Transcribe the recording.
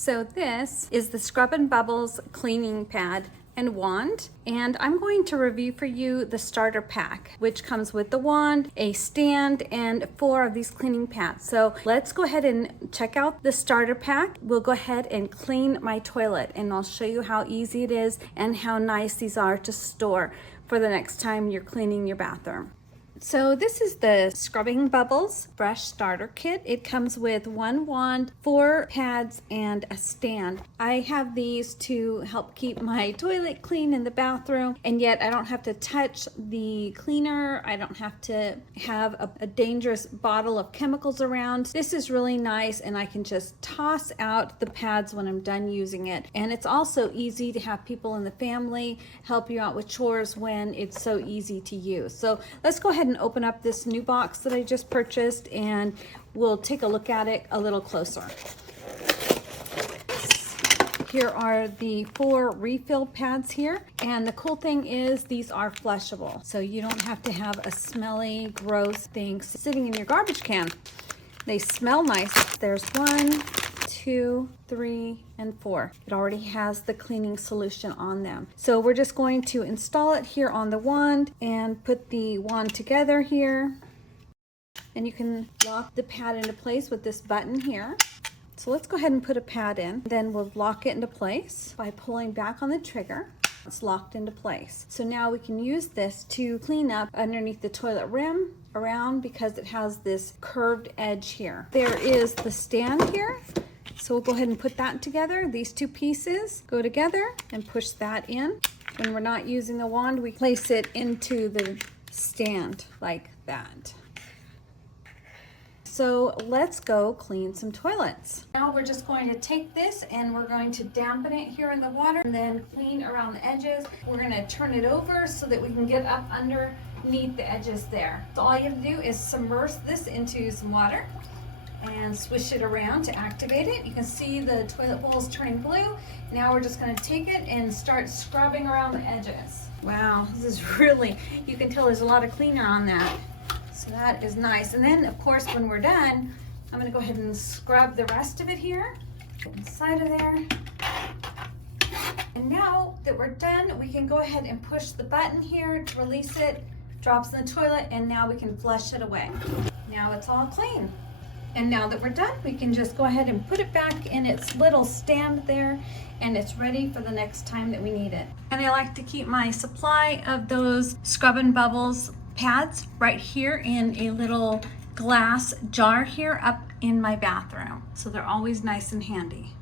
So this is the Scrub and Bubbles cleaning pad and wand, and I'm going to review for you the starter pack, which comes with the wand, a stand, and 4 of these cleaning pads. So let's go ahead and check out the starter pack. We'll go ahead and clean my toilet, and I'll show you how easy it is and how nice these are to store for the next time you're cleaning your bathroom. So this is the Scrubbing Bubbles Brush Starter Kit. It comes with 1 wand, 4 pads, and a stand. I have these to help keep my toilet clean in the bathroom, and yet I don't have to touch the cleaner. I don't have to have a dangerous bottle of chemicals around. This is really nice, and I can just toss out the pads when I'm done using it. And it's also easy to have people in the family help you out with chores when it's so easy to use. So let's go ahead and open up this new box that I just purchased, and we'll take a look at it a little closer. Here are the 4 refill pads here, and the cool thing is these are flushable, so you don't have to have a smelly, gross thing sitting in your garbage can. They smell nice. There's 1, 2, 3, and 4. It already has the cleaning solution on them. So we're just going to install it here on the wand and put the wand together here. And you can lock the pad into place with this button here. So let's go ahead and put a pad in. Then we'll lock it into place by pulling back on the trigger. It's locked into place. So now we can use this to clean up underneath the toilet rim around, because it has this curved edge here. There is the stand here. So we'll go ahead and put that together. These 2 pieces go together and push that in. When we're not using the wand, we place it into the stand like that. So let's go clean some toilets. Now we're just going to take this and we're going to dampen it here in the water and then clean around the edges. We're going to turn it over so that we can get up underneath the edges there. So all you have to do is submerge this into some water and swish it around to activate it. You can see the toilet bowl is turning blue. Now we're just going to take it and start scrubbing around the edges. Wow, this is really, you can tell there's a lot of cleaner on that. So that is nice. And then of course when we're done, I'm going to go ahead and scrub the rest of it here, inside of there. And now that we're done, we can go ahead and push the button here to release it, drops in the toilet, and now we can flush it away. Now it's all clean. And now that we're done, we can just go ahead and put it back in its little stand there, and it's ready for the next time that we need it. And I like to keep my supply of those Scrub and Bubbles pads right here in a little glass jar here up in my bathroom. So they're always nice and handy.